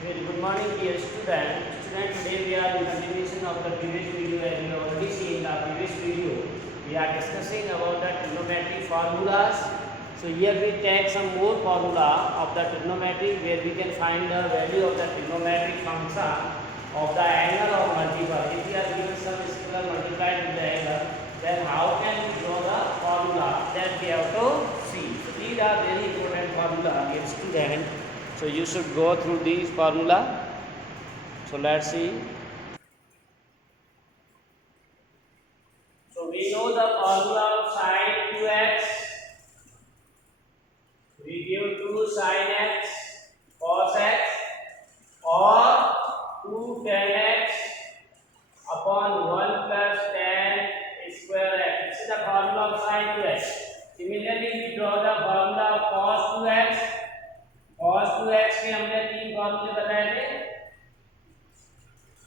Very good morning, dear student. Student, today we are in continuation of the previous video. As you have already seen the previous video, we are discussing about the trigonometric formulas. So here we take some more formula of the trigonometry where we can find the value of the trigonometric function of the angle of multiple. If we are given some scalar multiplied with the angle, then how can we draw the formula that we have to see. So these are very important formula, dear student. So you should go through these formula. So let's see. So we know the formula of sin 2x. We give 2 sin x cos x or 2 tan x upon 1 plus tan square x. This is the formula of sin 2x. Similarly, we draw the formula of cos 2x. cos 2x के हमने 3 फॉर्मूले बताए थे,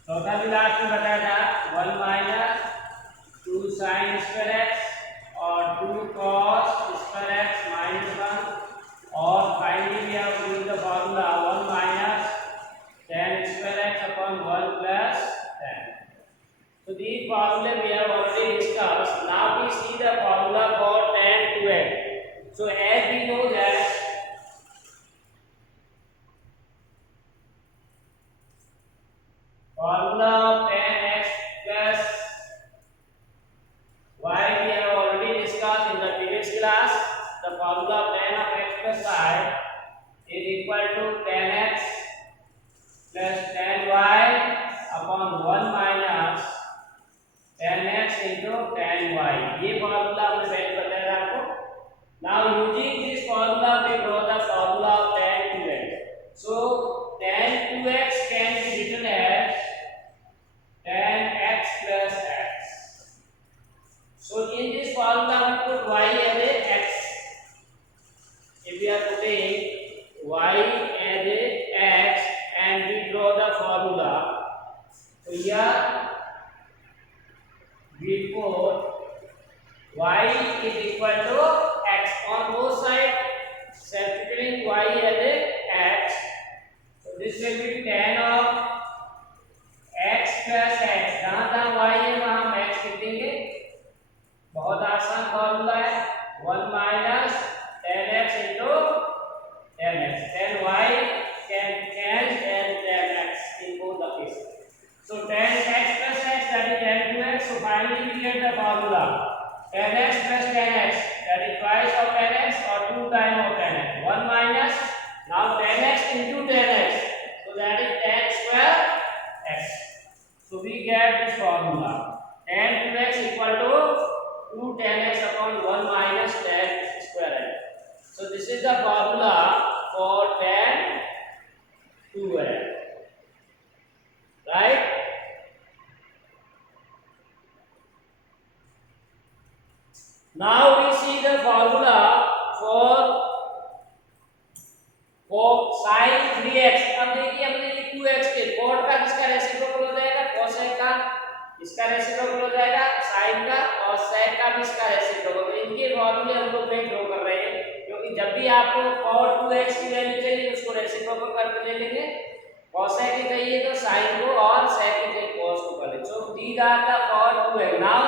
चौथा भी last में बताया था 1 माइनस 2 sin स्क्वायर x और 2 cos स्क्वायर x माइनस 1 और finally we have used the formula 1 minus tan square x upon 1 plus tan. So these formula we have already discussed. Now we see the formula for tan 2x. So as we know that formula of tan x plus y we have already discussed in the previous class. The formula of tan of x plus y is equal to tan x plus tan y upon 1 minus tan x into tan y. ये formula हमने पहले बताया था आपको. Now using this formula we draw the formula of tan 2x. So tan 2x can be written as tan x plus x. So in this formula we put y as a x. If we are putting y as a x and we draw the formula, so here we put y is equal to x on both sides, substituting y as a x. So this will be tan of x plus x. जहाँ जहाँ y है वहाँ हम x लिख देंगे. बहुत आसान formula है. 1 minus tan x into tan x. Tan y can change and tan x in both the cases. So tan x plus x, that is tan 2x. So finally we get the formula tan x plus tan x, that is twice of tan x or 2 times of tan x. 1 minus now tan x into tan x. So that is tan square x. So we get this formula tan 2x equal to 2 tan x upon 1 minus tan square x. So this is the formula for tan 2x, right? Now we see the formula for sin 3x. अब देखिए हमने ये 2x के cot का किसका reciprocal हो जाएगा, cosec का इसका रेसिप्रोकल हो जाएगा, sin का और sec का भी इसका रेसिप्रोकल. इनके फॉर्मूले हम लोग नहीं ड्रॉ कर रहे हैं क्योंकि जब भी आपको cot 2x की वैल्यू चाहिए तो उसको रेसिप्रोकल करके ले लेंगे. cosec की चाहिए तो sin को और sec की चाहिए cos को कर ले. So these are the for 2x. Now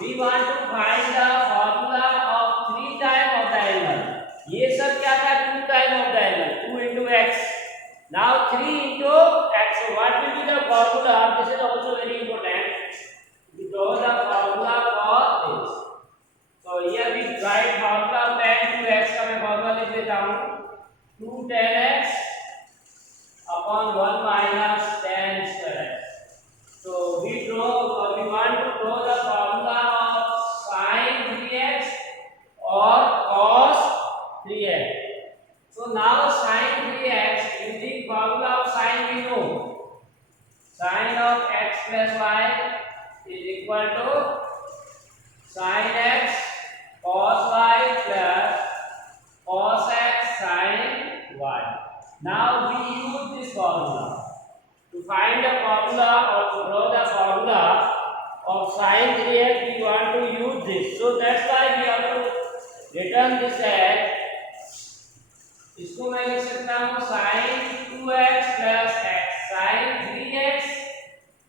we want to find the formula of 3 times of the angle. ये सब क्या था, 2 times of the angle, 2 into x. Now 3 into x. So what will be the formula? This is also very important. We draw the formula for this. So here we write formula of tan 2x का मैं formula लिख देता हूँ. 2 tan x upon 1 minus tan square x. So we want to draw the formula of sin 3x or cos 3x. So now sin 3x, using formula of sin we know sin of x plus y is equal to sin x cos y plus cos x sin y. Now we use this formula to find the formula or to draw the formula of sin 3x. We want to use this. So that's why we have to written this as इसको मैं लिख सकता हूँ sin 2x plus x, sin 3x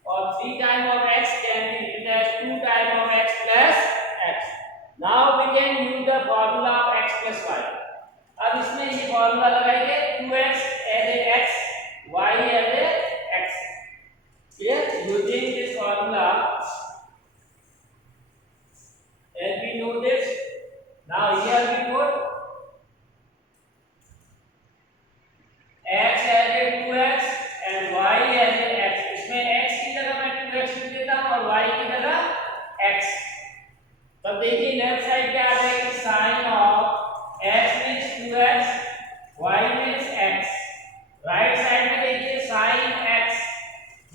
or 3 time of x can be written as 2 time of x plus x. Now we can use the formula of x plus y. अब इसमें ये formula लगाएंगे 2x as a x, y as a x. Clear? Using this formula, as we know this, now here we put x as a 2x and y as a x. इसमें x की जगह मैं 2x लिख देता हूँ और y की जगह x. तब देखिए लेफ्ट साइड क्या आ जाएगी, sin of x means 2x, y means x. Right side में देखिए sin x,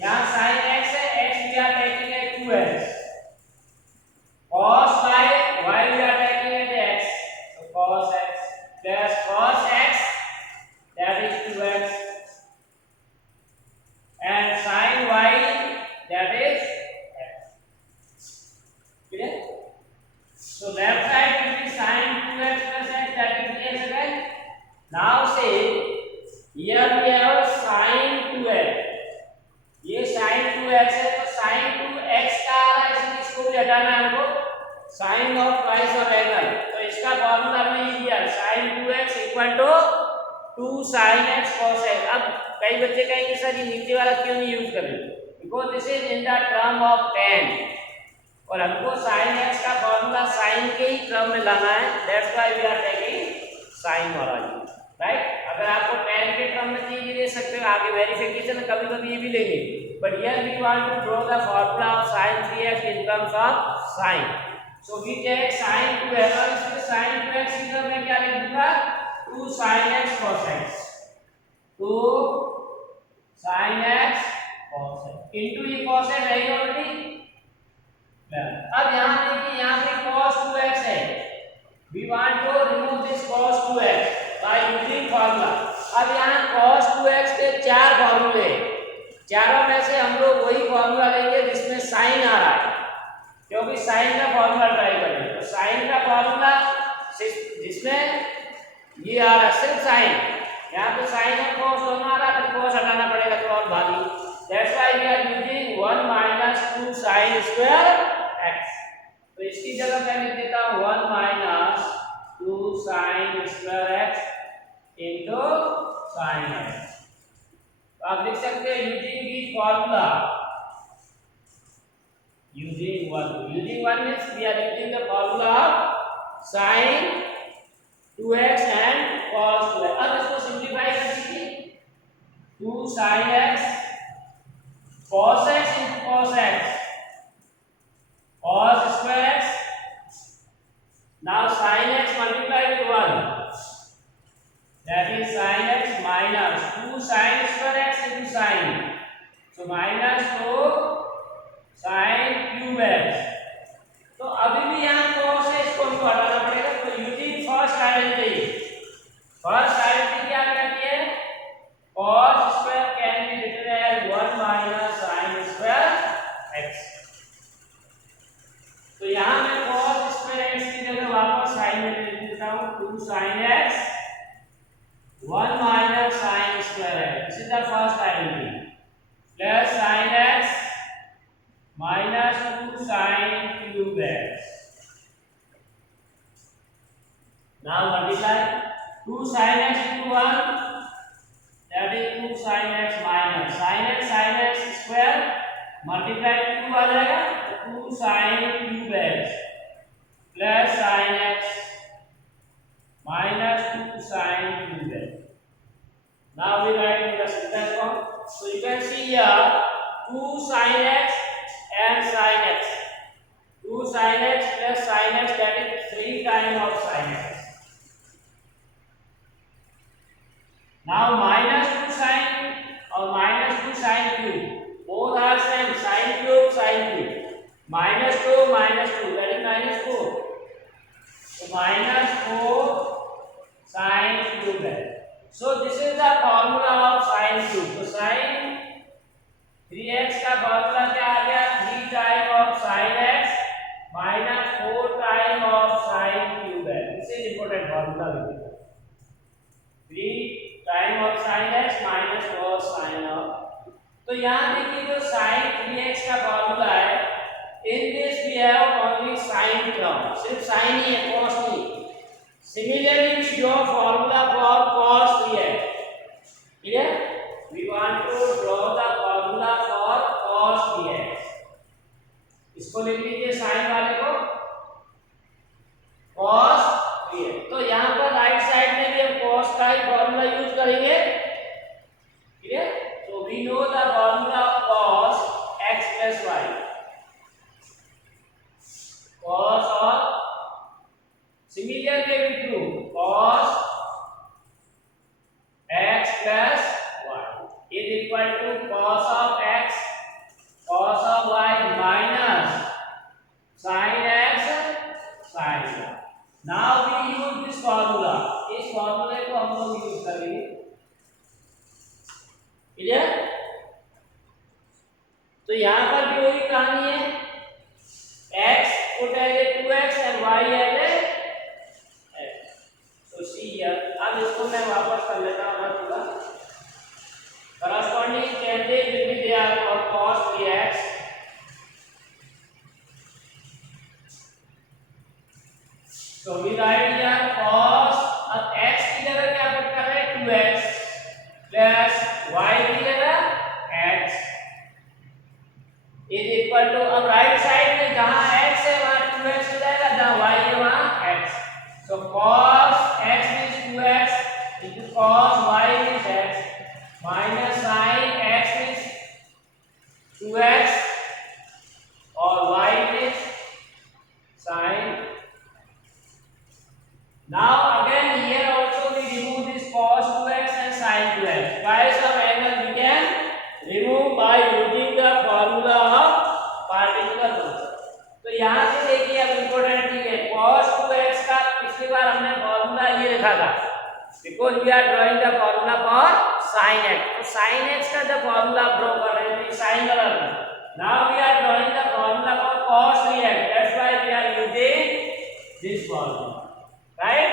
यहाँ sin x है, x we are taking as 2x. cos y, y we are taking as x, so cos x plus cos x, that is 2x, and sin y, that is x. Clear? So left side will be sin 2x plus x, that will be x again. Now say here we have sin 2x. ये sin 2x है, तो sin 2x का आ रहा है, इसलिए इसको भी हटाना है हमको. sin of twice of angle, तो इसका फॉर्मूला हमने ये दिया sin 2x equal to 2 sin x cos x. अब कई बच्चे कहेंगे सर ये नीचे वाला क्यों नहीं यूज कर रहे, because this is in the term of tan और हमको sin x का फॉर्मूला sin के ही क्रम में लाना है. That's why we are taking sin वाला, राइट. अगर आपको tan के क्रम में चाहिए ले सकते हो, आगे वेरिफिकेशन कभी कभी ये भी लेंगे, but here we want to draw the formula of sin 3x in terms of sin. So we take sin 2x और इसमें sin 2x की जगह मैं क्या लिख दूंगा, 2 sin x cos x, 2 sin x cos x into ये cos x है ऑलरेडी. अब यहाँ देखिए यहाँ पे cos 2x है, we want to remove this cos 2x by using formula. अब यहाँ cos 2x के चार फॉर्मूले, चारों में से हम लोग वही फॉर्मूला लेंगे जिसमें sin आ रहा है, क्योंकि sin का फॉर्मूला ट्राई करेंगे. तो sin का फॉर्मूला जिसमें ये आ रहा है सिर्फ sin, यहाँ पे sin और cos दोनों आ रहा है, तो cos हटाना पड़ेगा तो और भारी. That's why we are using 1 minus 2 sin square x. तो इसकी जगह मैं लिख देता हूँ 1 minus 2 sin square x into sin x. तो आप लिख सकते हैं using this formula. Using 1 means we are using the formula of sin 2x and cos 2x. अब इसको सिंप्लीफाई कर दीजिए, 2 sin x cos x into cos x cos square x. Now sin x multiplied with 1, that is sin x minus 2 sin square x into sin, so minus 2 sin cube x. तो अभी भी यहाँ cos है, इसको हमको हटाना पड़ेगा. तो using first identity, first identity क्या कहती है, cos square can be written as 1 minus sin square x. तो यहाँ मैं cos square x की जगह वापस sin में लिख देता हूँ 2 sin x 1 minus sin square x. This is the first identity. Plus sin x minus 2 sin cube x. Now multiply 2 sin x into 1, that is 2 sin x minus sin x square multiply 2 आ जाएगा, 2 sin cube x plus sin x minus 2 sin cube x. Now we write in the simplest form. So you can see here 2 sin x and sin x, 2 sin x plus sin x, that is 3 times of sin x. Now minus 2 sin or minus 2 sin cube, both are same, sin cube, minus 2 minus 2, that is minus 4. So minus 4 sin cube x. So this is the formula of sin cube. So sin 3x का formula क्या आ गया, 3 time of sin x minus 4 time of sin cube x. This is important formula. 3 of sin x minus cos sin of. तो यहाँ देखिए जो sin 3x का formula है, in this we have only sin term, सिर्फ sin ही है, cos नहीं। Similarly, your formula for cos 3x. Clear? We want to draw the formula for cos 3x. इसको लिख लीजिए sin वाले को cos 3x। तो यहाँ पर राइट साइड में भी हम cos का ही फॉर्मूला यूज करेंगे। Clear? So we know the formula of cos x plus y. Cos और similarly we do cos x plus y is equal to cos of x cos of y minus sin x sin y. Now we use this formula. इस फॉर्मूले को हम लोग use करेंगे। Clear? तो यहाँ पर भी वही कहानी है, x put as a 2x and y as a अब इसको मैं वापस कर लेता हूँ पूरा। Corresponding changes will be there for cos 3x। So we write here cos, अब x की जगह क्या पुट कर रहे हैं 2x प्लस y की जगह x इज इक्वल टू, अब राइट साइड में जहां x है वहां 2x हो जाएगा, जहां y है वहां x। So cos x means 2x into cos y means x minus sin x means 2x और y means sin। Now again here also we remove this cos 2x and sin 2x. Twice of angle we can remove by using the formula of particular function. तो यहाँ से देखिए अब important चीज है, cos 2x का पिछली बार हमने फॉर्मूला ये लिखा था, because we are drawing the formula for sin x। तो sin x का जब फॉर्मूला ड्रॉ कर रहे हैं साइन कलर में, now we are drawing the formula for cos 3x, that's why we are using this formula, right?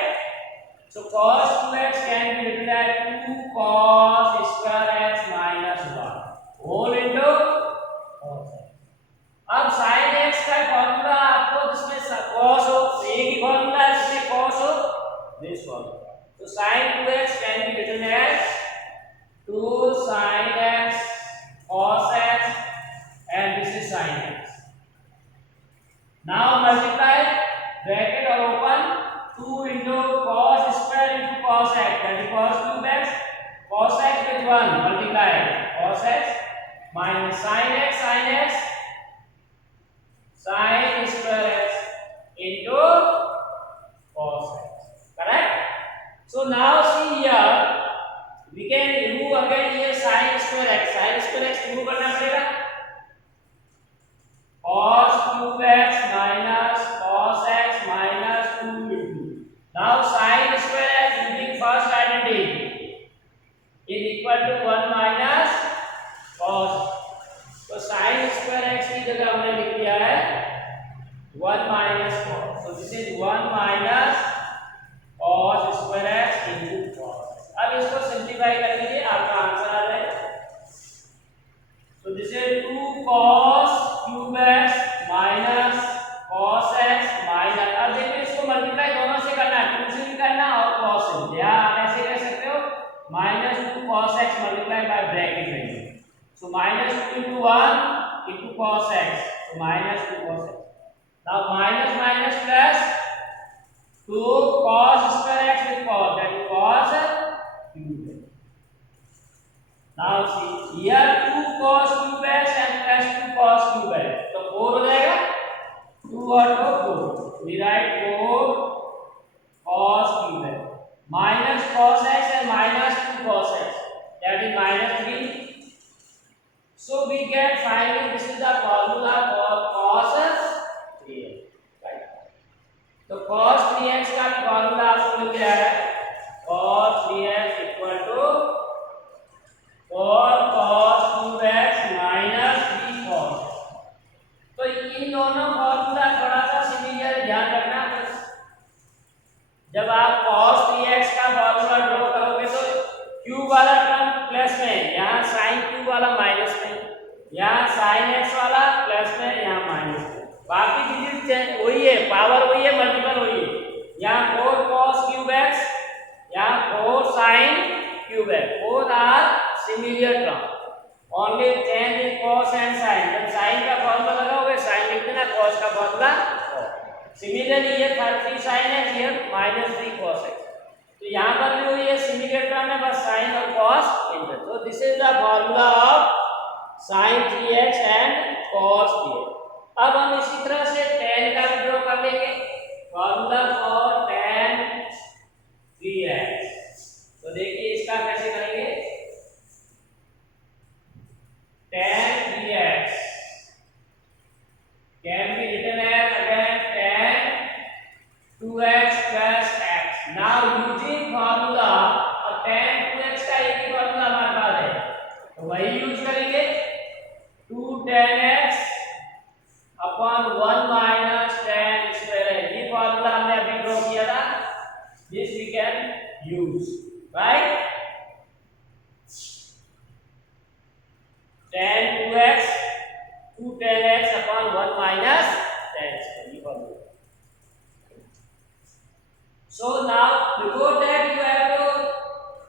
So cos 2x can be written as 2 cos square x minus 1 whole into cos। अब sin x का formula आपको जिसमें cos हो, एक ही formula है जिसमें cos हो, this formula. तो sin 2x can be written as 2 sin x cos x and this is sin x। Now multiply bracket or open 2 into cos square into cos x, that is cos cube x, cos x with 1 multiply cos x minus sin x sin x sin square x into cos x, correct? So now see here we can remove again here sin square x remove करना पड़ेगा, cos cube x minus cos x minus 2 into, now sin square x using first identity is equal to 1 minus cos। तो sin square x की जगह हमने लिख दिया है 1 minus cos, so this is 1 minus cos square x into cos। अब इसको simplify कर लीजिए, आपका आंसर आ जाएगा। So this is 2 cos cube x minus cos x minus, अब देखिए इसको मल्टीप्लाई दोनों से करना है, 2 से भी करना और cos से, या आप ऐसे कर सकते हो minus 2 cos x multiplied by bracket value। So minus 2 into 1 into cos x, so minus 2 cos x। Now minus minus plus 2 cos square x with cos, that is cos cube x। Now see here 2 cos cube x and plus 2 cos cube x, तो 4 हो जाएगा, 2 और 2 4, we write 4 cos cube x minus cos x and minus 2 cos x, that is minus 3। So we get finally this is the formula for cos 3x, right? तो cos 3x का formula आपको मिल गया है, cos 3x equal to 4 cos cube x minus 3 cos। तो इन दोनों formula थोड़ा सा similar ध्यान रखना, बस वाला टर्म प्लस में, यहाँ साइन क्यू वाला माइनस में, यहाँ साइन एक्स वाला प्लस में, यहाँ माइनस में। बाकी डिजिट वही है, पावर वही है, मल्टीपल वही है। यहाँ 4 cos क्यूब एक्स, यहाँ 4 sin cube x, both are similar term, only change is cos and sin। जब sin का फॉर्मूला लगाओगे sin लिख देना, cos का फॉर्मूला सिमिलरली ये 3 sin x, ये -3 cos x। तो यहाँ पर भी वही है, सिमिलर टर्म है, बस sin और cos इनवर्स। तो this is the formula of sin 3x and cos 3x। अब हम इसी तरह से tan का भी ड्रॉ कर लेंगे, फॉर्मूला फॉर tan 3x। तो देखिए इसका कैसे करेंगे, tan 3x can be written as again tan 2x plus x। now using formula of tan 2x का एक ही फॉर्मूला हमारे पास है, तो वही यूज करेंगे, 2 tan x upon 1 minus tan square है। ये फॉर्मूला हमने अभी ड्रॉ किया था, this we can use, right. tan 2x 2 tan x upon 1 minus tan square। So now before that you have to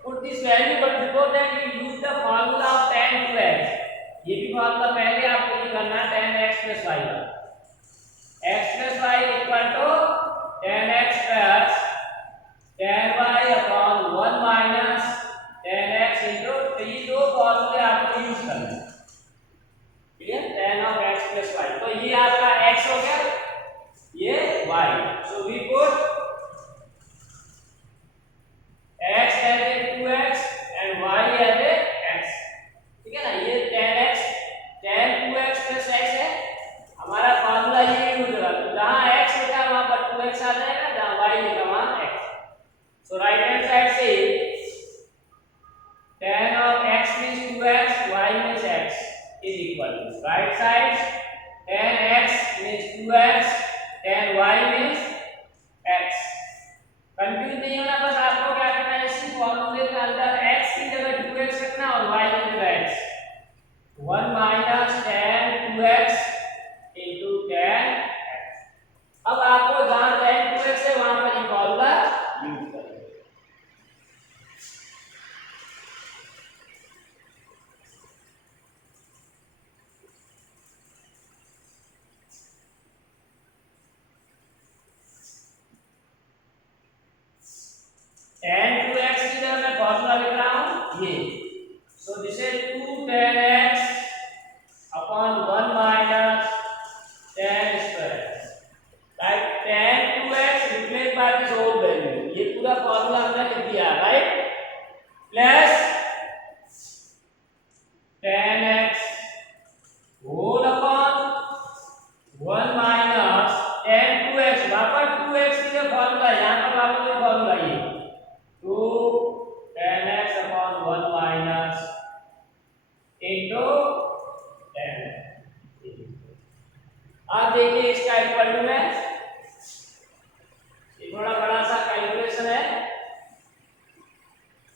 put this value, but before that you use the formula of tan 2x। ये भी formula पहले आपको ये करना है, tan x plus y, x plus y equal to tan x plus tan y upon 1 minus tan x into, तो ये दो फॉर्मूले आपको यूज करना है, clear, tan of x plus y। तो ये आपका x हो गया, ये y, so we put x as a 2x and y as a x, ठीक है ना। ये tan x tan 2x plus x है, हमारा फार्मूला ये यूज होगा, जहां x लिखा वहां पर 2x आ जाएगा, जहां y लिखा वहां x। सो राइट हैंड साइड से tan of x means 2x, y means x is equal to right side, tan x means 2x, tan y means x। Confuse नहीं होना, बस आपको क्या करना है, इसी फॉर्मूले के अंदर x की जगह 2x रखना और y की जगह x, 1 minus tan 2x into tan x। अब आपको जहां tan 2x है वहां पर ये फॉर्मूला यूज करेंगे। tan 2x की जगह मैं फॉर्मूला लिख रहा हूं ये, so this is 2 tan x upon 1 minus tan square, right. tan 2x replace by this whole value, ये पूरा फॉर्मूला हमने लिख दिया, right, plus tan x whole upon 1 minus tan 2x, वहां पर 2x की जो फॉर्मूला है, यहां पर आपको ये फॉर्मूला ये 2 tan x upon 1 minus into tan। आप देखिए इसका इक्वल टू में, ये थोड़ा बड़ा सा कैलकुलेशन है।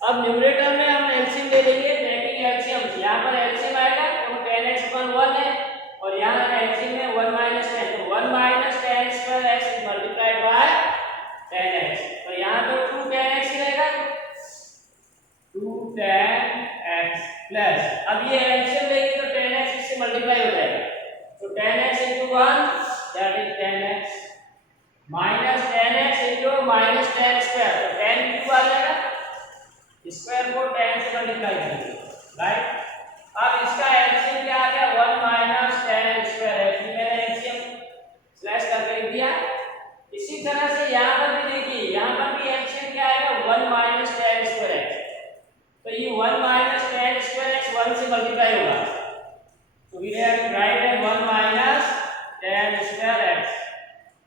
अब न्यूमरेटर में हम एलसीएम ले लेंगे, टेकिंग एलसीएम, यहाँ पर एलसीएम आएगा तो tan x upon 1 है, और यहाँ एलसीएम में 1 minus tan, तो 1 minus tan square x is multiplied by tan x, तो यहाँ तो 2 tan x ही रहेगा, 2 tan x प्लस, अब ये एलसीएम लेंगे तो tan x इससे मल्टीप्लाई हो जाएगा, तो tan x into 1 that is tan x minus tan x into minus tan square, तो tan क्यूब आ जाएगा, स्क्वायर को tan से मल्टीप्लाई करेंगे, राइट। अब इसका एलसीएम क्या आ गया, 1 minus tan square x, मैंने एलसीएम स्लैश करके लिख दिया। इसी तरह से यहाँ पर भी देखिए, यहाँ पर भी एलसीएम क्या आएगा, 1 minus tan square x, तो ये 1 minus tan square x 1 से मल्टीप्लाई होगा, तो वी हैव राइट है 1 minus tan square x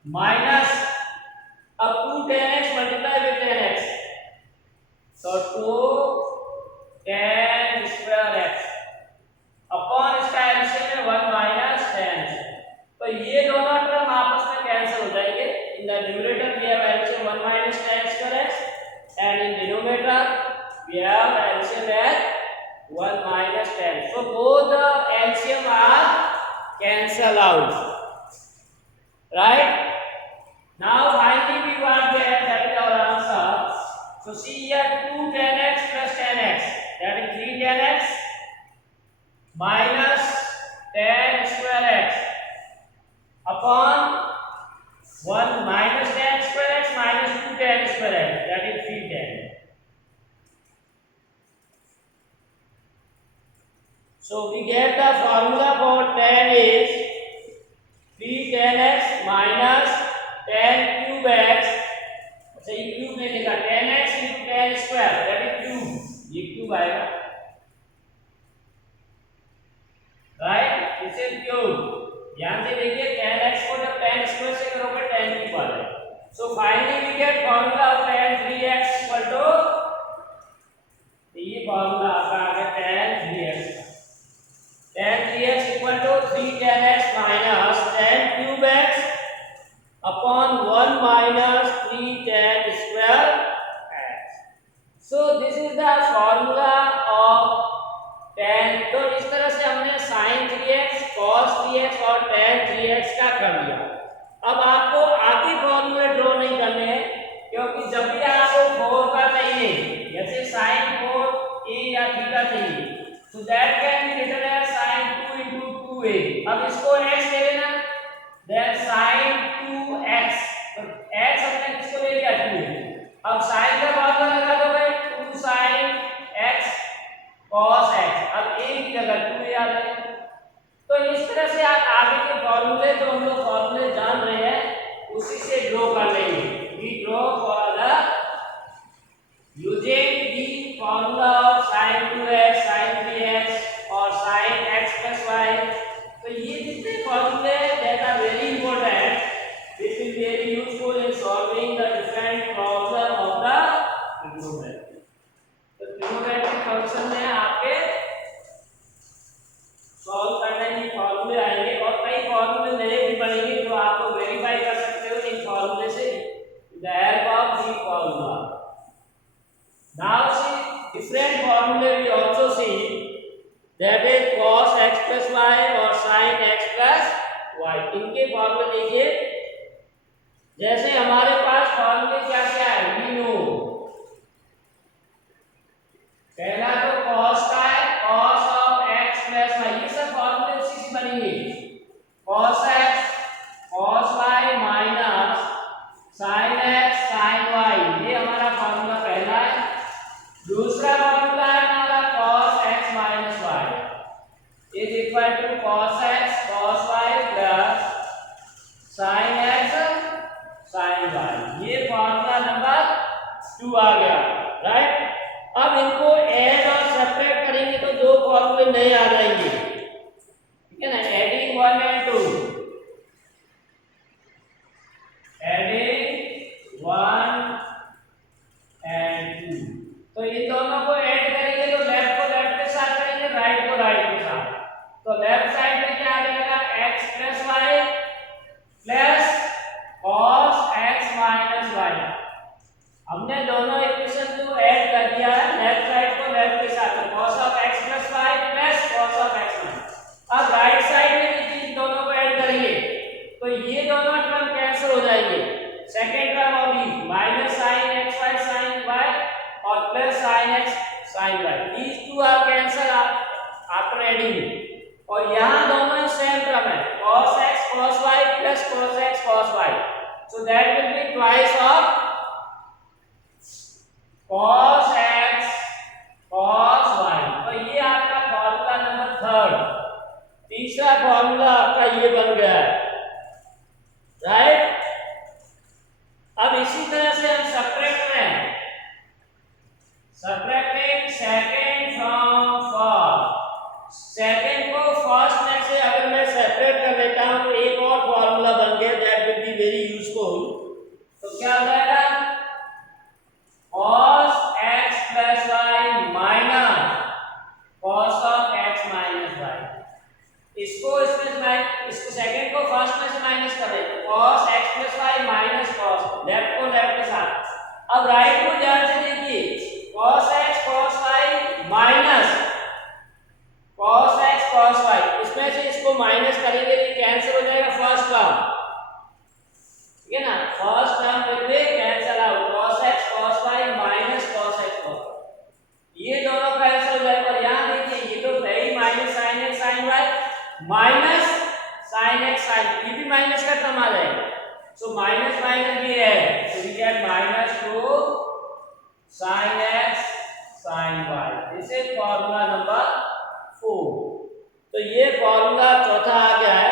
minus, अब 2 tan x multiply with tan x, तो 2 tan square x अपॉन इसका एलसीएम है 1 minus tan, तो ये दोनों टर्म आपस में कैंसिल हो जाएंगे। In the numerator we have LCM 1 minus tan square x and in denominator we have LCM So both the LCM are cancel out. Right? Now finally we want to add that is our answer. So see here 2 10x plus 10x, that is 3 10x minus 10 square x upon 1 minus 10 square x minus 2 10 square x, that is 3 10. So we get the formula for 10 is 3 10x minus 10 cube x. अच्छा ये cube नहीं लिखा, 10x into 10 square, that is cube, ये cube आएगा, right, this is cube. ध्यान से देखिए 10x को जब 10 स्क्वायर से करोगे 10 क्यूब आ जाएगा. So finally we get formula of tan 3x equal to, ये फॉर्मूला आपका आ गया tan 3x. tan 3x equal to 3 10x minus 10 cube x upon 1 minus 3 tan square x. So this is the formula of tan. तो इस तरह से हमने sin 3x, cos 3x और tan 3x का कर लिया. अब आपको आगे फॉर्मूले ड्रॉ नहीं करने हैं, क्योंकि जब भी आपको 4 का चाहिए, जैसे sin 4 a या थीटा चाहिए, so that can be written as sin 2 into 2a. अब इसको x ले लेना, then sin 2x, तो x हमने किसको ले लिया 2. अब sin का फॉर्मूला लगा दो भाई, 2 sin x cos x, अब a की जगह 2a आ जाएगा. तो इस तरह से आप आगे के फॉर्मूले जो हम लोग फॉर्मूले जान रहे हैं उसी से ड्रॉ कर लेंगे. We draw for the using the formula of sin 2x, sin 3x और sin x plus y. तो ये जितने फॉर्मूले that are very important, this will be very useful in solving the different problem of the trigonometry. तो trigonometry function में आपके solve करने के फॉर्मूले आएंगे और कई फॉर्मूले नए भी बनेंगे जो आप लोग वेरीफाई कर सकते हो इन फॉर्मूले से, the help of the formula. Now see different फॉर्मूले we also see, that is cos x plus y और sin x plus y. इनके फॉर्मूले देखिए, जैसे हमारे पास फॉर्मूले क्या क्या है, वी नो पहला तो cos का है, cos of x plus y, ये सब फॉर्मूले उसी से बनेंगे. cos x cos y minus sin x sin y, ये हमारा फॉर्मूला पहला है. दूसरा फॉर्मूला है हमारा cos x minus y is equal to cos x cos y plus sin x sin y, ये फॉर्मूला नंबर 2 आ गया, राइट. अब इनको ऐड और सब्ट्रैक्ट करेंगे तो दो फॉर्मूले नए आ जाएंगे, ठीक है ना. एडिंग 1 and 2, एडिंग 1 and 2, तो इन दोनों को ऐड करेंगे तो लेफ्ट को लेफ्ट के साथ करेंगे, राइट को राइट के साथ. तो लेफ्ट साइड में क्या आ जाएगा, x plus y plus cos x minus y. हमने दोनों इक्वेशन को ऐड कर दिया है, लेफ्ट साइड को लेफ्ट के साथ, cos of x plus y plus cos of x minus. अब राइट साइड में भी चीज दोनों को ऐड करेंगे तो ये दोनों टर्म कैंसिल हो जाएंगे. सेकंड टर्म होगी minus sin xy sin y और plus sin x sin y. These two are cancel after adding. और यहाँ दोनों सेम टर्म है, cos x cos y plus cos x cos y. So that will be twice of cos x cos y. तो ये आपका formula number 3. तीसरा formula आपका ये बन गया है, राइट. अब इसी तरह से हम सब्ट्रैक्ट में subtracting second from first, second को फर्स्ट में से अगर मैं सेपरेट कर लेता हूं तो एक और फॉर्मूला बन गया, that will be very useful. तो क्या हो जाएगा, cos x दोनों कैंसिल हो जाएगा। और यहाँ देखिए ये तो है ही minus sine x sine y minus sine x sine, ये भी माइनस का टर्म आ जाएगा। सो माइनस माइनस भी है, so we get minus 2 sin x sin y। This is formula number 4। तो ये फॉर्मूला चौथा आ गया है।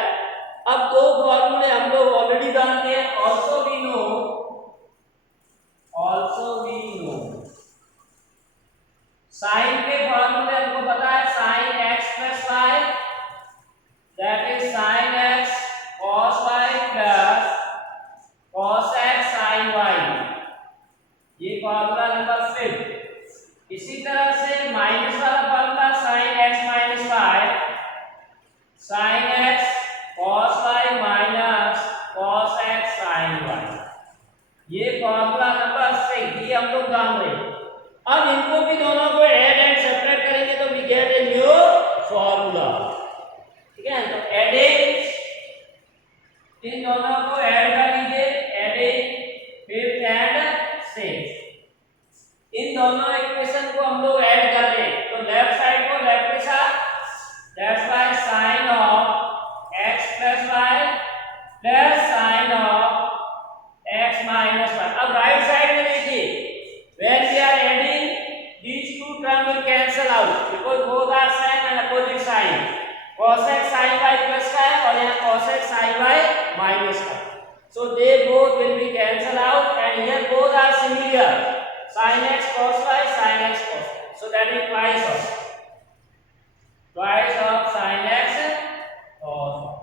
अब दो फॉर्मूले हम लोग ऑलरेडी जानते हैं। ऑल्सो वी नो साइन के फॉर्मूले हमको पता है, sine x plus y that is sine x cos y plus cos x sin y, ये फॉर्मूला नंबर 5। इसी तरह से माइनस वाला formula sin x minus y sin x cos y minus cos x sin y, ये formula number 6, ये हम लोग जान रहे हैं। अब इनको भी दोनों को ऐड एंड सेपरेट करेंगे तो we get a new formula. ठीक है, तो एडिंग इन दोनों को ऐड कर लीजिए, एडिंग 5th एंड 6th, इन दोनों इक्वेशन को हम लोग ऐड कर रहे हैं। तो लेफ्ट साइड को लेफ्ट के साथ, that's why sine of x plus y plus sine of x minus y। अब राइट साइड में देखिए, when we are adding these two terms will cancel out because both are same and opposite sign, cos x sin y plus का है और यहाँ cos x sin y minus का, so they both will be cancel out and here both are similar, sin x cos y sin x cos y, so that is twice of sin x cos y।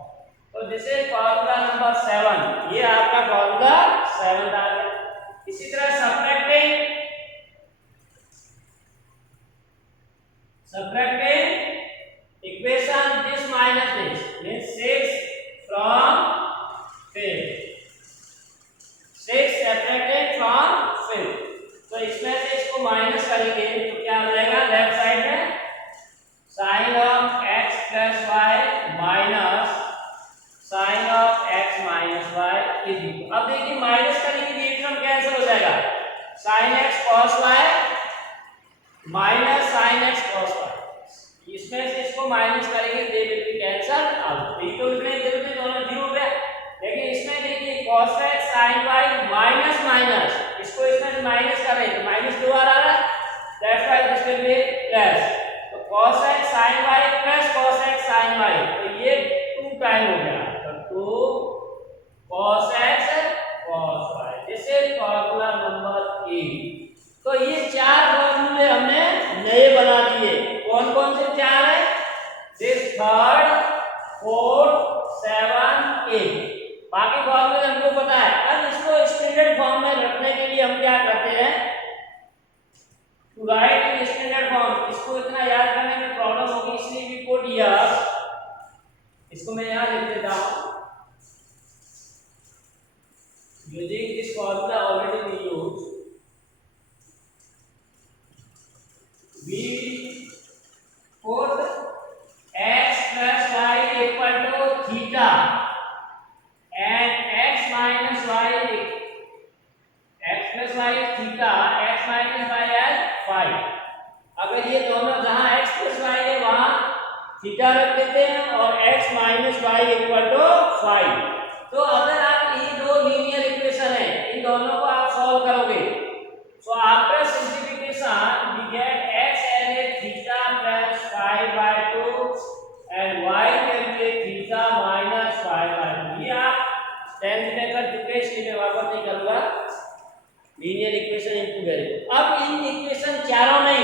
तो this is formula number 7, ये आपका formula 7 आ गया। इसी तरह subtracting equation this minus this means 6 from 5th, 6 subtracted from 5th, तो इसमें से इसको माइनस करेंगे तो क्या हो जाएगा, लेफ्ट साइड में sin of x plus y minus sin of x minus y is equal, अब देखिए माइनस करेंगे तो ये टर्म कैंसिल हो जाएगा, sin x cos y minus sin x cos y, इसमें से इसको माइनस करेंगे they will be cancel out. ये तो इतने जरूरत है, दोनों जीरो हो गया। लेकिन इसमें देखिए cos x sin y minus minus, इसको इसमें से माइनस कर रहे हैं तो माइनस 2 आ रहा है, that's why this will B plus, तो cos x sin y plus cos x sin y, तो ये 2 टाइम हो गया, तो 2 cos x cos y, this is formula number 8। तो ये चार फॉर्मूले हमने नए बना दिए। कौन कौन से चार है, दिस 3rd 4th 7th 8, बाकी फॉर्मूले हमको पता है। अब इसको स्टैंडर्ड फॉर्म में रखने के लिए हम क्या करते हैं, to write in standard form, इसको इतना याद करने में प्रॉब्लम होगी, इसलिए वी पुट हियर, इसको मैं यहां लिख देता हूं, using this formula already we use, we put x plus y equal to theta and x minus y theta, x minus y as phi। अगर ये दोनों जहां x plus y है वहां थीटा रख देते हैं और x minus y equal to phi। तो अगर आप ये दो लीनियर इक्वेशन है, इन दोनों को आप सॉल्व करोगे, so after simplification we get x as a theta plus phi by 2 and y can be theta minus phi by 2। ये आप 10th में कर चुके, इसलिए मैं वापस नहीं करूंगा, लीनियर इक्वेशन इनटू वेरिएबल। अब इन इक्वेशन चारों में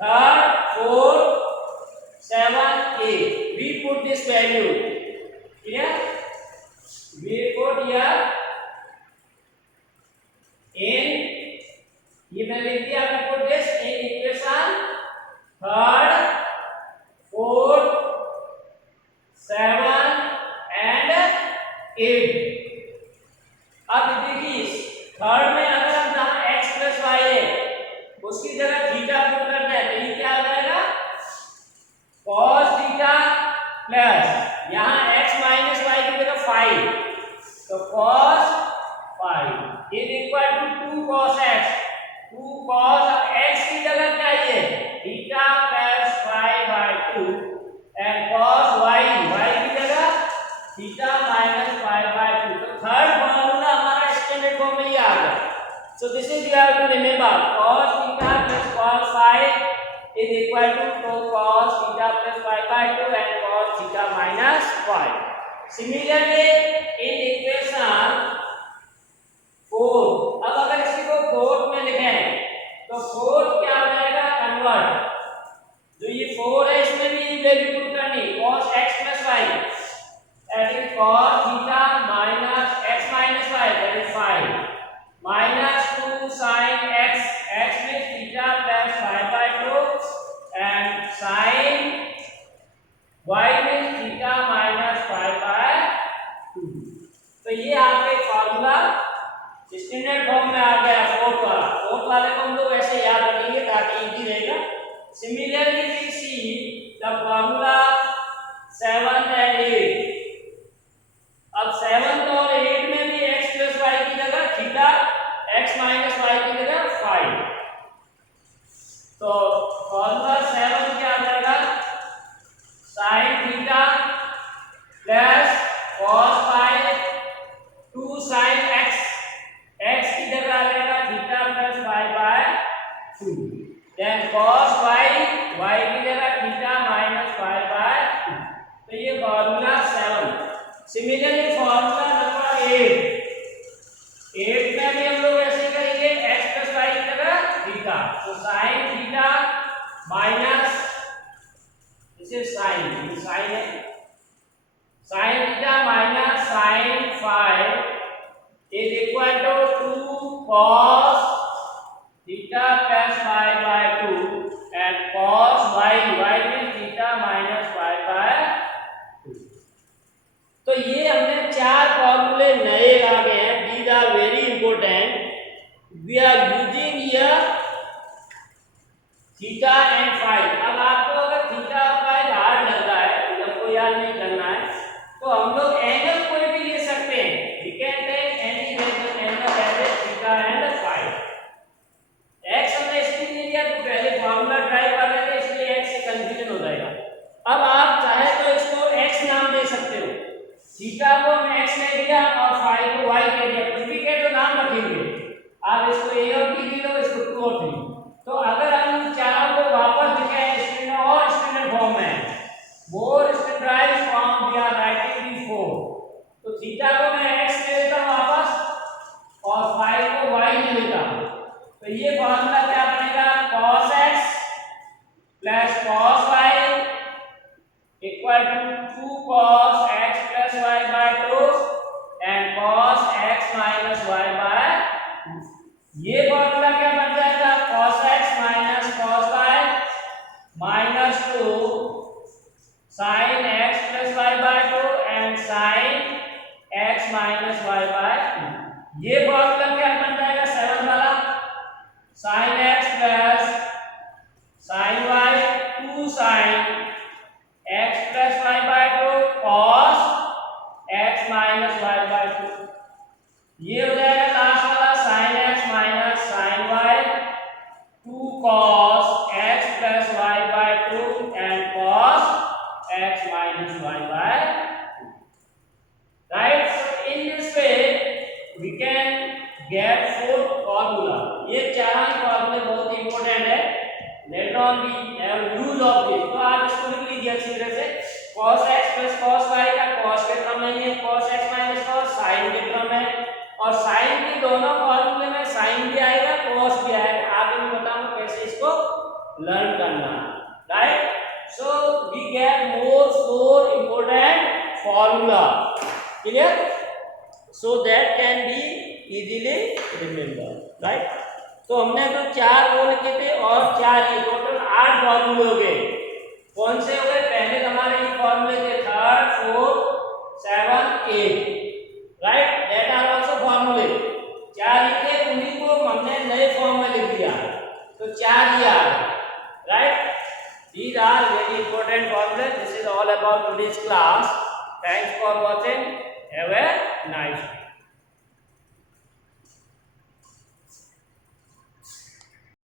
3rd 4th 7th 8 we put this value here, we put here in, ये मैं लिख दिया, we put this in equation 3rd 4th 7th and 8। अब देखिए 3rd में अगर हम जहां x plus y है उसकी जगह थीटा पुट करते हैं तो ये क्या हो जाएगा, cos थीटा प्लस, यहाँ is equal to 2 cos theta plus pi by 2 and cos theta minus pi. Similarly in equation 4, अब अगर इसी को 4 में लिखें तो 4 क्या हो जाएगा, कन्वर्ट, जो ये 4 है इसमें भी वैल्यू पुट करनी, cos x plus y, that is cos theta minus x minus y, that is 5, minus 2 sin x, x means theta plus pi by 2 and sin y means theta minus pi by 2. तो ये आपके formula standard form में आ गया fourth वाला। Fourth वाले को हम लोग ऐसे याद रखेंगे ताकि इजी रहेगा। Similarly we see the formula 7 and 8। अब 7 और 8 में भी x plus y की जगह थीटा, x minus y की जगह 5। तो फॉर्मूला 7 क्या आ जाएगा, sin theta plus cos pi 2 sin x, x की जगह आ जाएगा theta plus pi by 2, then cos y, y की जगह थीटा माइनस pi by 2। तो ये फॉर्मूला 7। सिमिलरली फॉर्मूला नंबर 8 में भी हम लोग ऐसे करेंगे, x plus y की जगह थीटा, तो sin थीटा माइनस, इसे sin है, sin theta minus sin 5 is equal to 2 cos theta plus pi by 2 and cos y, y means theta minus pi by 2। तो ये हमने 4 फॉर्मूले नए आ गए हैं, these are very important, we are using here theta and phi। अब आपको अगर theta और phi हार्ड लग रहा है, हमको याद नहीं करना है, तो हम लोग एंगल कोई भी ले सकते हैं, we can take any angle as theta and phi। x हमने इसलिए ले लिया तो पहले फॉर्मूला ट्राई कर लेते, इसलिए x से कंफ्यूजन हो जाएगा। अब आप चाहे तो इसको x नाम दे सकते हो, थीटा को हमने x ले दिया और phi को y ले दिया, कुछ भी कहे तो नाम रखेंगे। आप इसको a और b ले लो, इसको 2 और 3। तो अगर हम चारों को वापस लिखें स्टैंडर्ड और स्टैंडर्ड फॉर्म में, more standardized form we are writing before, तो थीटा को मैं x ले लेता हूं वापस और phi को y ले लेता हूं। तो ये फॉर्मूला क्या बनेगा, cos x plus cos y equal to 2 cos x plus y by 2 and cos x minus y by 2। ये फॉर्मूला क्या बन जाएगा, cos x minus cos y minus 2 sin x plus y by 2 and sin x minus y by 2। ये formula क्या बन जाएगा 7 वाला, sin x plus sin y 2 sin x plus y by 2 cos x minus y by 2। ये हो जाएगा last वाला sin x minus sin y 2 cos x plus y by 2 and cos x minus y by 2। Right? So in this way we can get 4 formula। ये चारों फॉर्मूले बहुत important है, later on we have use of this। तो आप इसको लिख लीजिए अच्छी तरह से, cos x plus cos y का cos के क्रम में है, cos x minus cos sin के क्रम में, और sin की दोनों फॉर्मूले में sin भी आएगा cos भी आएगा। आगे मैं बताऊंगा कैसे इसको लर्न करना, right. So we get more 4 important formula, clear, so that can be easily remember, right। तो हमने तो 4 वो लिखे थे और 4 ये टोटल 8 फॉर्मूले हो गए। कौन से हो गए, पहले हमारे ये फॉर्मूले थे 3rd 4th 7 8, right, that are also फॉर्मूले। 4 लिखे, उन्हीं को हमने नए फॉर्म में लिख दिया, तो 4 ही आ गए, right. These are very important formulas। This is all about today's class। Thanks for watching, have a nice day।